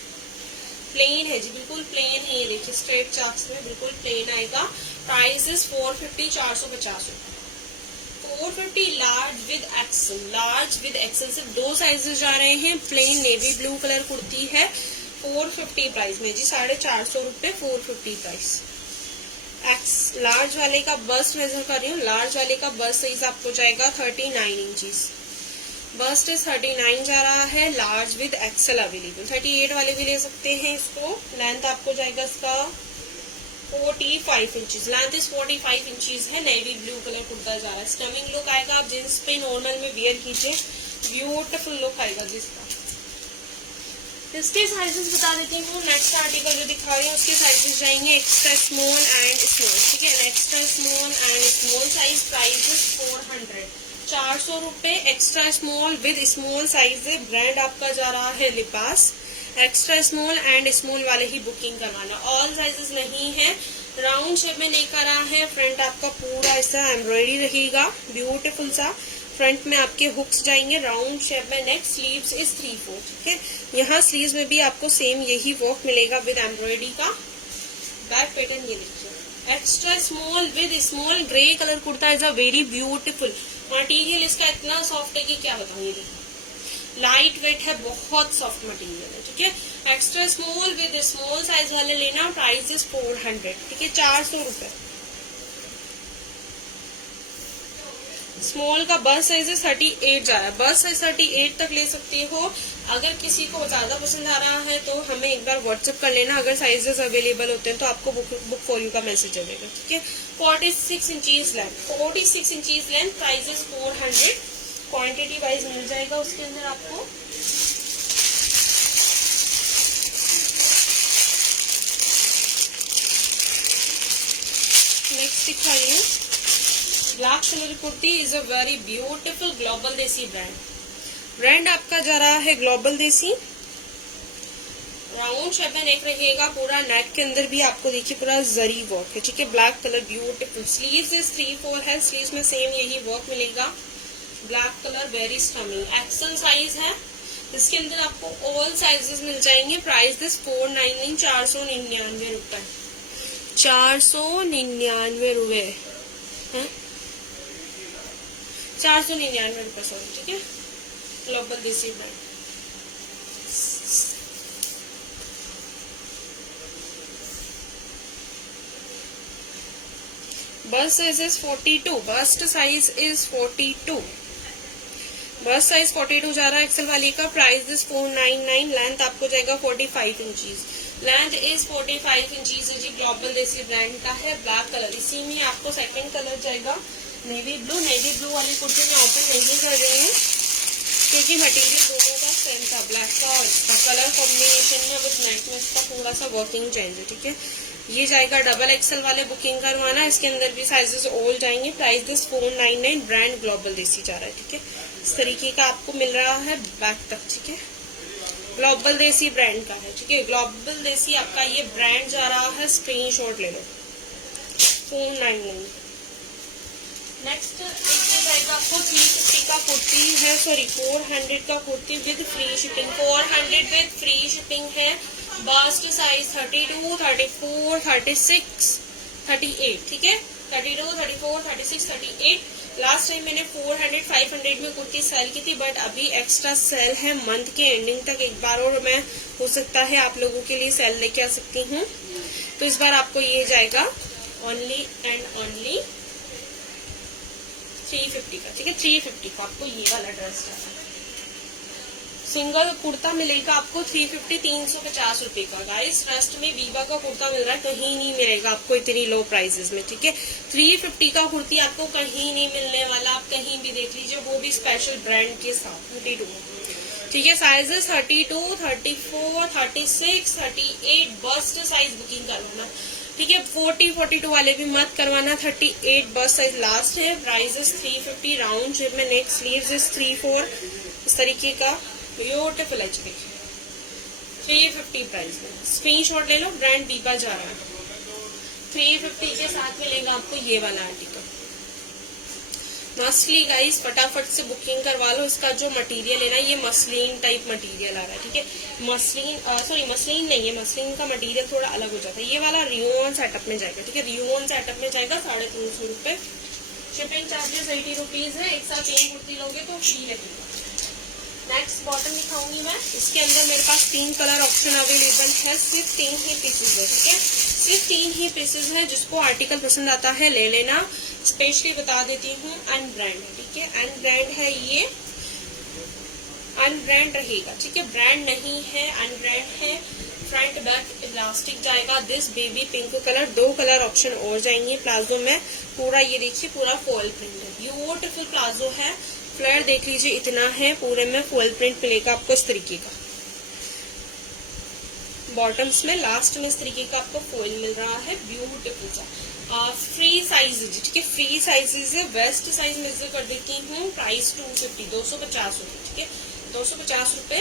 प्लेन है जी, बिल्कुल प्लेन है, ये देखिए स्ट्रेट चाक्स में बिल्कुल प्लेन आएगा। प्राइस इज 450, 450 रुपए। 450 large with XL, large with XL सिर्फ 2 साइजेस जा रहे हैं। Plain navy blue colour kurti है, 450 प्राइस में जी, 450 रुपए, 450 प्राइस। एक्स लार्ज वाले का बस्ट मेजर कर रही हूँ, लार्ज वाले का बस्ट साइज आपको जाएगा 39 इंचीज, बस्ट इज 39 जा रहा है। लार्ज विद एक्सेल अवेलेबल, 38 वाले भी ले सकते हैं इसको। लेंथ आपको जाएगा इसका 45 इंचीज, लेंथ इज 45 इंचीज है। नेवी ब्लू कलर कुर्ता जा रहा है, स्टमिंग लुक आएगा। आप जींस पे नॉर्मल में वियर कीजिए, ब्यूटीफुल लुक आएगा जिसका। इसके साइजेस बता देती हूँ। नेक्स्ट आर्टिकल जो दिखा रही हूँ उसके साइजेस जाएंगे एक्स्ट्रा स्मॉल एंड स्मॉल, ठीक है, extra small and small size. Price is 400, 400 रुपए। Extra small with small size है, ब्रांड आपका जा रहा है लिपास। एक्स्ट्रा स्मॉल एंड स्मॉल वाले ही बुकिंग करवाना, ऑल साइजेस नहीं है। राउंड शेप में लेकर आ है, फ्रंट आपका पूरा ऐसा एम्ब्रॉयडरी रहेगा, ब्यूटीफुल सा। फ्रंट में आपके हुक्स जाएंगे, राउंड शेप में नेक, स्लीव्स इज 3/4, ठीक है। यहाँ स्लीव्स में भी आपको सेम यही वर्क मिलेगा विद एम्ब्रॉयडरी का। बैक पैटर्न ये देखिए, extra small with small grey colour kurta is a very beautiful. Material इसका इतना सॉफ्ट है कि क्या बताऊँ, ये देखिए लाइट वेट है, बहुत सॉफ्ट मटेरियल है, ठीक है। Extra small with small size वाले लेना। प्राइस इज 400, ठीक है, 400 रुपए। स्मॉल का बस साइज 38 जा रहा है, बस साइज 38 तक ले सकते हो। अगर किसी को ज्यादा पसंद आ रहा है तो हमें एक बार व्हाट्सएप कर लेना, अगर साइजेस अवेलेबल होते हैं तो आपको बुक फॉर यू का मैसेज आएगा, ठीक है। 46 inches length, 46 inches length. Price is 400, quantity wise मिल जाएगा उसके अंदर आपको। नेक्स्ट दिखा रही हूँ black colour kurti is a very beautiful Global Desi brand. Brand आपका जा रहा है ग्लोबल देसी। राउंड शेप में नेक रहेगा पूरा। नेक के अंदर भी आपको देखिए पूरा जरी वर्क है, ठीक है, ब्लैक कलर ब्यूटीफुल। स्लीव्स इस 3/4 है, स्लीव्स में सेम यही वर्क मिलेगा, black colour, very stunning. XL size है, इसके अंदर आपको ऑल साइजेस मिल जाएंगे। प्राइस दिस 499, 499 रुपए, 499 रुपए है, 499 रुपए सॉरी, ठीक है, global Desi brand. Bust size is 42, bust size is 42, bust size 42 जा रहा है एक्सेल वाली का। प्राइस दिस 499, लेंथ आपको जाएगा 45 इंचीज, लेंथ इज 45 इंचीज जी। ग्लोबल देसी ब्रांड का है, ब्लैक कलर। इसी में आपको सेकंड कलर जाएगा नेवी ब्लू। नेवी ब्लू वाली कुर्ती में ओपन नहीं कर रही है क्योंकि मटेरियल दोनों का सेम था, ब्लैक का और इसका कलर कॉम्बिनेशन में विद नेक में इसका थोड़ा सा वर्किंग चेंज है, ठीक है। ये जाएगा डबल एक्सेल वाले बुकिंग करवाना, इसके अंदर भी साइजेस ऑल जाएंगे। प्राइस दिस 499, ब्रांड ग्लोबल देसी जा रहा है, ठीक है। इस तरीके का आपको मिल रहा है बैक तक, ठीक है, ग्लोबल देसी ब्रांड का है, ठीक है। ग्लोबल देसी आपका ये ब्रांड जा रहा है, स्क्रीनशॉट ले लो, 499। नेक्स्ट इसमें जाएगा आपको 350 का कुर्ती है, सॉरी 400 का kurti with free shipping, 400 with free shipping है। बस्ट साइज 32, 34, 36, 38, ठीक है, 32, 34, 36, 38। लास्ट टाइम मैंने 400, 500 में कुर्ती सेल की थी, बट अभी एक्स्ट्रा सेल है मंथ के एंडिंग तक। एक बार और मैं हो सकता है आप लोगों के लिए सेल लेके आ सकती हूँ, तो इस बार आपको ये जाएगा ओनली एंड ओनली 350 का, ठीक है, 350 का आपको ये वाला ड्रेस जाएगा। सिंगल कुर्ता मिलेगा आपको 350, 350 रुपए का। गाइस ट्रस्ट में वीवा का कुर्ता मिल रहा है, कहीं नहीं मिलेगा आपको इतनी लो प्राइसेस में, ठीक है। 350 का कुर्ती आपको कहीं नहीं मिलने वाला, आप कहीं भी देख लीजिए, वो भी स्पेशल ब्रांड के साथ। 32, ठीक है, साइजेस 32, 34, 36, 38, बस्ट साइज बुकिंग करवाना, ठीक है। 40, 42 वाले भी मत करवाना, 38 बस्ट साइज लास्ट है। प्राइजेस 350, राउंड शेप में, नेक स्लीव्स इज 3/4, इस तरीके का ब्यूटीफुल है, 350 प्राइस में। स्क्रीनशॉट ले लो, ब्रांड बीबा जा रहा है। 350 के साथ मिलेगा आपको ये वाला आर्टिकल। मस्टली गाइस फटाफट से बुकिंग करवा लो। इसका जो मटेरियल है ना, ये मसलिन टाइप मटेरियल आ रहा है, ठीक है। मसलिन सॉरी मसलिन नहीं है, मसलिन का मटेरियल थोड़ा अलग हो जाता है। ये वाला रियोन सेटअप में जाएगा, ठीक है, रियोन सेटअप में जाएगा 350 रुपए। शिपिंग चार्जेस 80 रुपीज है। एक साथ 3 कुर्ती लोगे तो फ्री लगेगा। नेक्स्ट बॉटम दिखाऊंगी मैं, इसके अंदर मेरे पास 3 कलर ऑप्शन अवेलेबल है, सिर्फ 3 ही पीसेज है, ठीक है, सिर्फ 3 ही पीसेज है। जिसको आर्टिकल पसंद आता है ले लेना। स्पेशली बता देती हूँ अनब्रांड है, ठीक है, अनब्रांड है, ये अनब्रांड रहेगा, ठीक है, ब्रांड नहीं है, अनब्रांड है। फ्रंट बैक इलास्टिक जाएगा, this baby pink colour. 2 colour option और जाएंगे। प्लाजो में पूरा ये देखिए पूरा फॉल प्रिंट है, ब्यूटीफुल प्लाजो है। फ्लेयर देख लीजिए इतना है, पूरे में फॉल प्रिंट मिलेगा आपको इस तरीके का। बॉटम्स में लास्ट में इस तरीके का आपको फॉइल मिल रहा है, ब्यूटीफुल सा। फ्री साइज, ठीक है, फ्री साइजेस है। वेस्ट साइज मेजर कर देती हूँ। प्राइस 250, 250 रुपए, ठीक है, 250 रुपए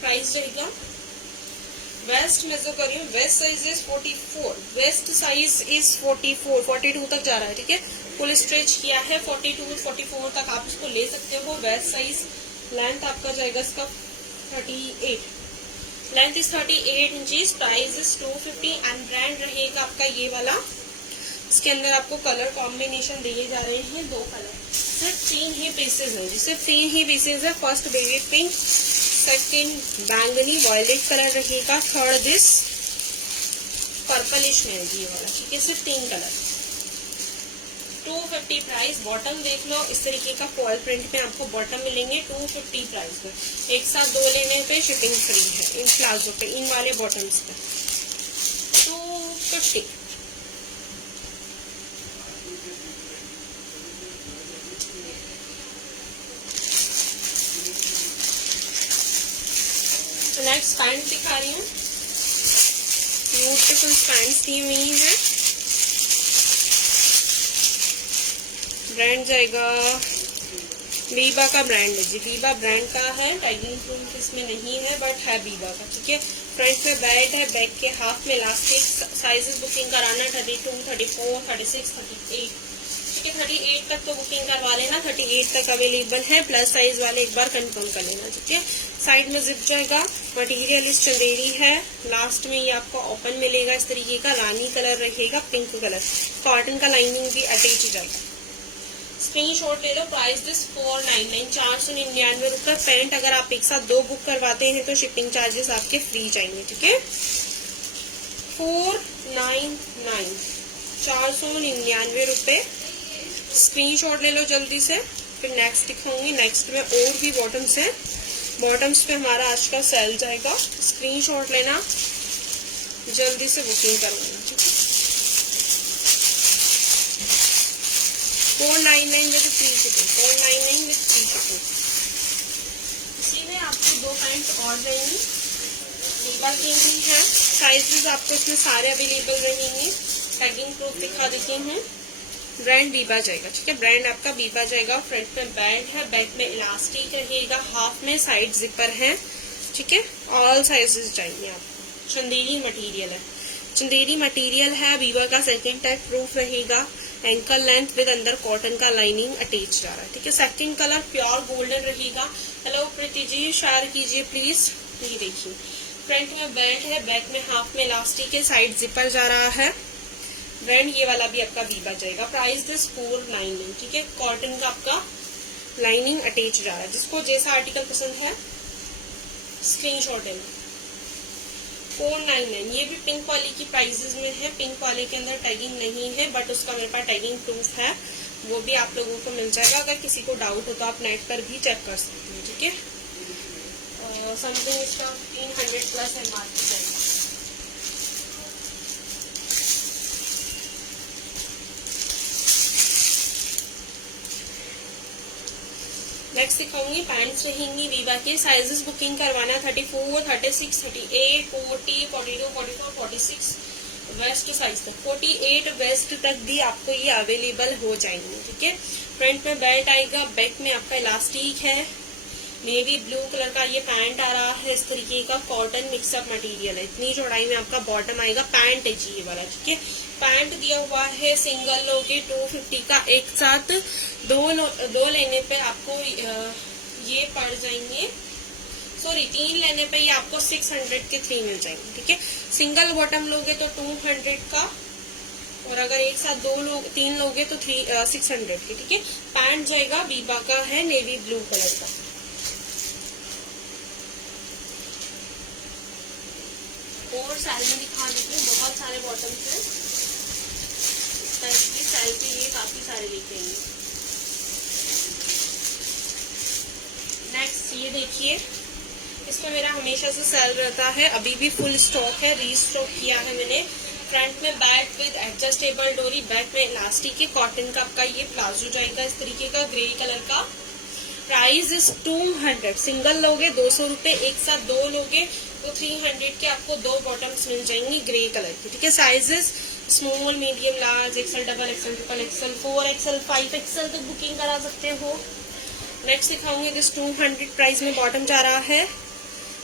प्राइस रहेगा। वेस्ट मेजर कर रही हूँ, waste size is 44, waste size is 44, 42 तक जा रहा है, ठीक है, फुल स्ट्रेच किया है। 42, 44 तक आप इसको ले सकते हो। वेस्ट साइज लेंथ आपका जाएगा इसका 38, length is 38 inches. Price is 250 and brand रहेगा आपका ये वाला। इसके अंदर आपको कलर कॉम्बिनेशन दिए जा रहे हैं 2 कलर, सिर्फ 3 ही पीसेज है, सिर्फ 3 ही पीसेज है। फर्स्ट बेबी पिंक, सेकंड बैंगनी वॉयलेट कलर रहेगा, थर्ड दिस पर्पलिश में ये वाला, ठीक है, सिर्फ 3 कलर। 250 प्राइस। बॉटम देख लो, इस तरीके का फॉल प्रिंट में आपको बॉटम मिलेंगे 250 प्राइस में। एक साथ 2 लेने पे शिपिंग फ्री है इन प्लाजो पे, इन वाले बॉटम्स पे 250। नेक्स्ट पैंट दिखा रही हूँ, ब्यूटीफुल पैंट्स दी हुई है। ब्रांड जाएगा बीबा का ब्रांड है जी, बीबा ब्रांड का है, टैगिंग प्रूफ इसमें नहीं है बट है बीबा का, ठीक है। फ्रंट में बेल्ट है, बैक के हाफ में इलास्टिक, साइजेस बुकिंग कराना 32, 34, 36, 38, ठीक है। 38 तक तो बुकिंग करवा लेना, 38 तक अवेलेबल है, प्लस साइज वाले एक बार कंफर्म कर लेना, ठीक है। साइड में जिप जाएगा, मटेरियल इस चंदेरी है, लास्ट में ये आपको ओपन मिलेगा इस तरीके का, रानी कलर रहेगा, पिंक कलर, कॉटन का लाइनिंग भी अटैच ही जाएगा। स्क्रीनशॉट ले लो। प्राइस दिस 499, 499 रुपये। पैंट अगर आप एक साथ 2 बुक करवाते हैं तो शिपिंग चार्जेस आपके फ्री जाएंगे, ठीक है। 499, 499 रुपये। स्क्रीनशॉट ले लो जल्दी से, फिर नेक्स्ट दिखाऊंगी। नेक्स्ट में और भी बॉटम्स हैं, बॉटम्स पे हमारा आज का सेल जाएगा। स्क्रीनशॉट लेना, जल्दी से बुकिंग करवाना, ठीक है। 499 with free shipping, 499 with free shipping. इसी में आपको 2 पैंट और रहेंगी, बीबा की ही है। साइजेस आपको इसमें सारे अवेलेबल रहेंगे। टैगिंग प्रूफ दिखा देती हूँ। ब्रांड बीबा जाएगा, ठीक है, ब्रांड आपका बीबा जाएगा। फ्रंट में बेल्ट है, बैक में इलास्टिक रहेगा, हाफ में साइड जिपर है, ठीक है। ऑल साइजेस चाहिए आपको। चंदेरी मटेरियल है, चंदेरी मटेरियल है, बीबा का सेकंड टैग प्रूफ रहेगा। एंकल लेंथ विद अंदर कॉटन का लाइनिंग अटैच जा रहा है, ठीक है। सेकंड कलर प्योर गोल्डन रहेगा। हेलो प्रीति जी, शेयर कीजिए प्लीज। ये देखिए, फ्रंट में बेल्ट है, बैक में हाफ में इलास्टिक है, साइड जिपर जा रहा है। ब्रांड ये वाला भी आपका बीबा जाएगा। प्राइस दिस 499, ठीक है। कॉटन का आपका लाइनिंग अटैच जा रहा है। जिसको जैसा आर्टिकल पसंद है स्क्रीनशॉट लेना। 499, ये भी पिंक वाली की प्राइजेस में है। पिंक वाले के अंदर टैगिंग नहीं है बट उसका मेरे पास टैगिंग प्रूफ है, वो भी आप लोगों को मिल जाएगा। अगर किसी को डाउट हो तो आप नेट पर भी चेक कर सकते हैं, ठीक है। समथिंग इसका 300 प्लस एमआरपी जाएगा। नेक्स्ट दिखाऊंगी पैंट्स रहेंगी बीबा के। साइजेस बुकिंग करवाना 34, 36, 38, 40, 42, 44, 46 वेस्ट साइज तक, 48 वेस्ट तक भी आपको ये अवेलेबल हो जाएंगे, ठीक है। फ्रंट में बेल्ट आएगा, बैक में आपका इलास्टिक है, नेवी ब्लू कलर का ये पैंट आ रहा है। इस तरीके का कॉटन मिक्सअप मटेरियल है। इतनी चौड़ाई में आपका बॉटम आएगा। पैंट है जी ये वाला, ठीक है। पैंट दिया हुआ है सिंगल लोगे 250 का, एक साथ दो लेने पे आपको ये पड़ जाएंगे, सॉरी 3 लेने पे ये आपको 600 के 3 मिल जाएंगे, ठीक है। सिंगल बॉटम लोगे तो 200 का, और अगर एक साथ 3 लोगे तो 600 के, ठीक है। पैंट जाएगा, बीबा का है, नेवी ब्लू कलर का। और सेल में दिखा देती हूँ, बहुत सारे बॉटम्स हैं, स्पेशली सेल के लिए काफी सारे लेके आएंगे। नेक्स्ट ये देखिए, इसमें मेरा हमेशा से सेल रहता है, अभी भी फुल स्टॉक है, रीस्टॉक किया है मैंने। फ्रंट में बैक विद एडजस्टेबल डोरी, बैक में इलास्टिक के, कॉटन का आपका ये प्लाजो जाएगा इस तरीके का, ग्रे कलर का। प्राइस इज 200, सिंगल लोगे 200 रुपए, एक साथ 2 लोगे तो 300 के आपको 2 बॉटम्स मिल जाएंगी ग्रे कलर की, ठीक है। Sizes small, medium, large, XL, double XL, triple XL, 4 XL, 5 XL तक बुकिंग करा सकते हो। नेक्स्ट दिखाऊंगी दिस 200 प्राइस में बॉटम जा रहा है।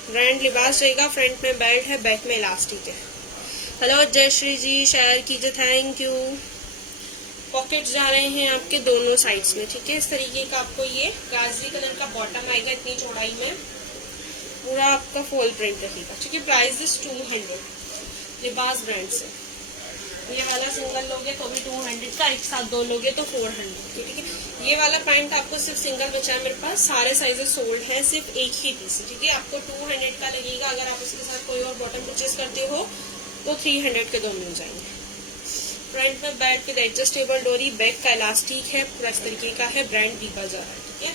ब्रांड लिबास रहेगा, फ्रंट में बेल्ट है, बैक में इलास्टिक है। हेलो जयश्री जी, शेयर कीजिए, थैंक यू। पॉकेट जा रहे हैं आपके दोनों साइड्स में, ठीक है। इस तरीके का आपको ये गाजरी कलर का बॉटम आएगा, इतनी चौड़ाई में, पूरा आपका फॉल प्रिंट रहेगा, ठीक है। प्राइस इज 200, लिबास ब्रांड से। ये वाला सिंगल लोगे तो भी 200 का, एक साथ 2 लोगे तो 400, ठीक है। ये वाला पैंट आपको सिर्फ सिंगल बचा है मेरे पास, सारे साइजेस सोल्ड हैं, सिर्फ एक ही पीस, ठीक है। आपको 200 का लगेगा। अगर आप उसके साथ कोई और बॉटम परचेज करते हो तो 300 के 2 मिल जाएंगे। फ्रंट में बैक विद एडजस्टेबल डोरी, बैक का इलास्टिक है, पूरा इस तरीके का है। ब्रांड बीबा जा रहा है, ठीक है।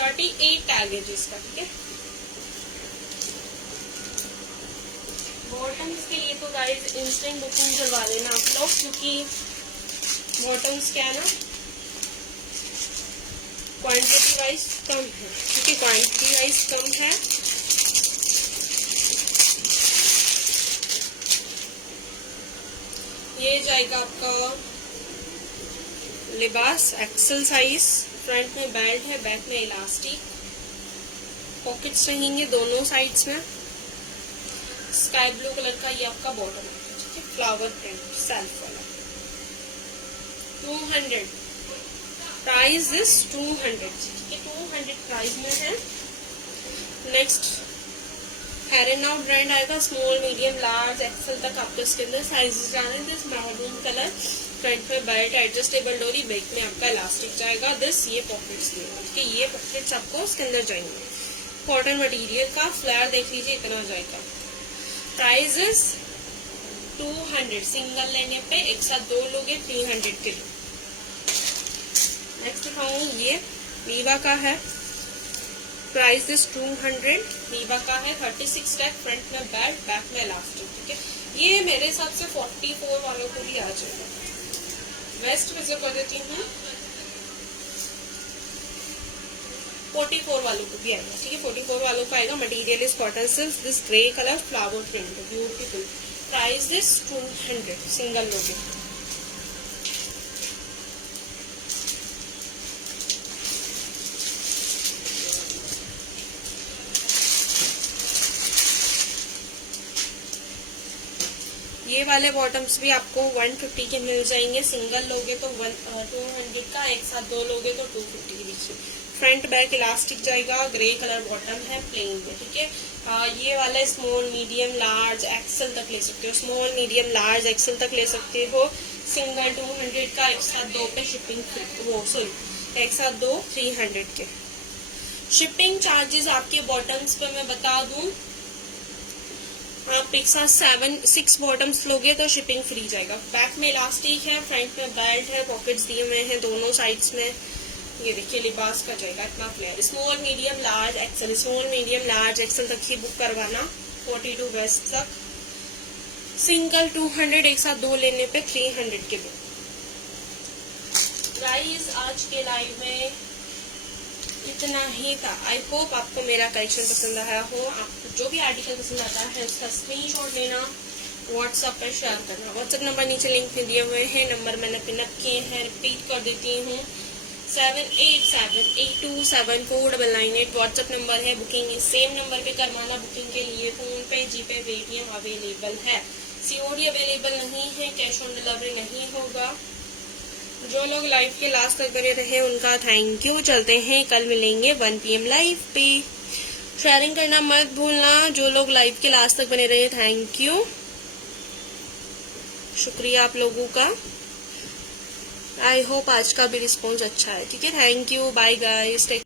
38 टैग है इसका, ठीक है। बॉटम्स के लिए तो गाइस इंस्टेंट बुकिंग करवा लेना आप लोग, क्योंकि बॉटम्स क्या है ना, क्वांटिटी वाइज कम है, ठीक है। क्वांटिटी वाइज कम है। ये जाएगा आपका लिबास एक्सल साइज, फ्रंट में बेल्ट है, बैक में इलास्टिक, पॉकेट्स रहेंगे दोनों साइड्स में। स्काई ब्लू कलर का ये आपका बॉटम है, ठीक है, फ्लावर प्रिंट सेल्फ वाला। 200 प्राइस इज 200, ठीक है, 200 प्राइस में है। Next here and now brand आएगा, स्मॉल मीडियम लार्ज एक्सेल तक आपको इसके अंदर साइजेस जाने। दिस मैरून कलर, फ्रंट में बेल्ट, एडजस्टेबल डोरी, बैक में आपका इलास्टिक जाएगा। दिस ये पॉकेट्स देगा, ठीक है, ये पॉकेट्स आपको इसके अंदर जाएंगे। कॉटन मटेरियल का फ्लेयर देख लीजिए, इतना जाएगा। प्राइस इज 200, सिंगल लेने पे एक साथ दो लोगे 300 के। नेक्स्ट दिखाऊंगी, ये वीवा का है, प्राइस इज 200, वीवा का है, 36 टैग, फ्रंट में बेल्ट, बैक में इलास्टिक, ठीक है। ये मेरे हिसाब से 44 वालों को भी आ जाएगा। वेस्ट विजिट कर देती हूँ, 44 वालों को भी आएगा, ठीक है, 44 वालों को आएगा। Material is cotton silk, this grey colour flower print, beautiful. Price is 200, single लोगे। ये वाले बॉटम्स भी आपको 150 के मिल जाएंगे, सिंगल लोगे तो 200 का, एक साथ दो लोगे तो 250 के बीच में। फ्रंट बैक इलास्टिक जाएगा, ग्रे कलर बॉटम है, प्लेन में, ठीक है। ये वाला स्मॉल मीडियम लार्ज एक्सेल तक ले सकते हो, स्मॉल मीडियम लार्ज एक्सेल तक ले सकते हो। सिंगल 200 का, एक साथ दो पे शिपिंग वो सॉरी एक साथ दो 300 के। शिपिंग चार्जेस आपके बॉटम्स पे मैं बता दूं, आप एक साथ 6 बॉटम्स लोगे तो शिपिंग फ्री जाएगा। बैक में इलास्टिक है, फ्रंट में बेल्ट है, पॉकेट्स दिए हुए हैं दोनों साइड्स में। ये देखिए लिबास का जाएगा इतना flare. Small medium large XL, small medium large XL तक ही बुक करवाना, 42 वेस्ट तक। सिंगल 200, एक साथ दो लेने पे 300 के बुक। प्राइस आज के लाइव में इतना ही था। आई होप आपको मेरा कलेक्शन पसंद आया हो। आपको जो भी आर्टिकल पसंद आता है उसका स्क्रीनशॉट लेना, व्हाट्सएप पर शेयर करना। व्हाट्सएप नंबर नीचे लिंक में दिए हुए हैं, नंबर मैंने पिनअप किए हैं, रिपीट कर देती हूँ, 7878274998 व्हाट्सएप नंबर है। बुकिंग इस सेम नंबर पे करवाना। बुकिंग के लिए फोन पे, जीपे, पेटीएम अवेलेबल है। सीओडी अवेलेबल नहीं है, कैश ऑन डिलीवरी नहीं होगा। जो लोग लाइव के लास्ट तक बने रहे उनका थैंक यू। चलते हैं, कल मिलेंगे 1 PM लाइव पे। शेयरिंग करना मत भूलना। जो लोग लाइव के लास्ट तक बने रहे थैंक यू, शुक्रिया आप लोगों का। आई होप आज का भी रिस्पॉन्स अच्छा है, ठीक है। Thank you, bye guys.